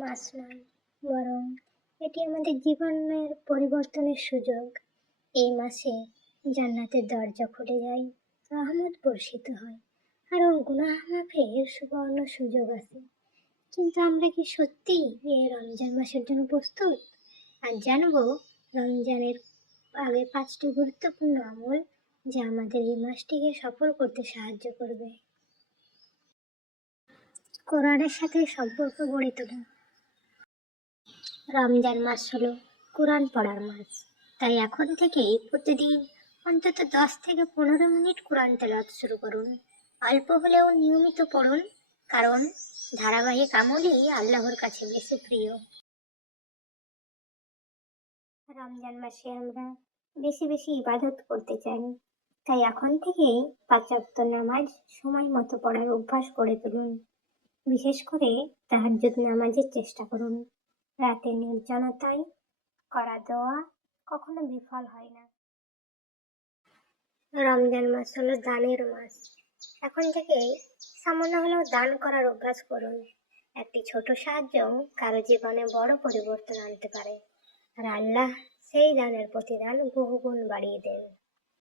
মাস নয়, বরং এটি আমাদের জীবনের পরিবর্তনের সুযোগ। এই মাসে জান্নাতের দরজা খুলে যায়, রহমত বর্ষিত হয়, আরও গুনাহ মাফের সুবর্ণ সুযোগ আছে। কিন্তু আমরা কি সত্যিই এই রমজান মাসের জন্য প্রস্তুত? আর জানবো রমজানের আগে 5টি গুরুত্বপূর্ণ আমল যা আমাদের এই মাসটিকে সফল করতে সাহায্য করবে। কোরআনের সাথে সম্পর্ক গড়ে তোলা। রমজান মাস হলো কোরআন পড়ার মাস, তাই এখন থেকেই প্রতিদিন অন্তত 10 থেকে 15 মিনিট কোরআন তেলাওয়াত শুরু করুন। অল্প হলেও নিয়মিত পড়ুন, কারণ ধারাবাহিক আমলই আল্লাহর কাছে বেশি প্রিয়। রমজান মাসে আমরা বেশি বেশি ইবাদত করতে চাই, তাই এখন থেকেই 5 ওয়াক্ত নামাজ সময় মতো পড়ার অভ্যাস করে তুলুন। বিশেষ করে তাহাজ্জুদ নামাজের চেষ্টা করুন। রাতে নির্জনতায় করা দোয়া কখনো বিফল হয় না। রমজান মাস হলো দানের মাস। এখন থেকেই সামান্য হলেও দান করার অভ্যাস করুন। একটি ছোট সাহায্য কারো জীবনে বড় পরিবর্তন আনতে পারে, আর আল্লাহ সেই দানের প্রতিদান বহুগুণ বাড়িয়ে দেন।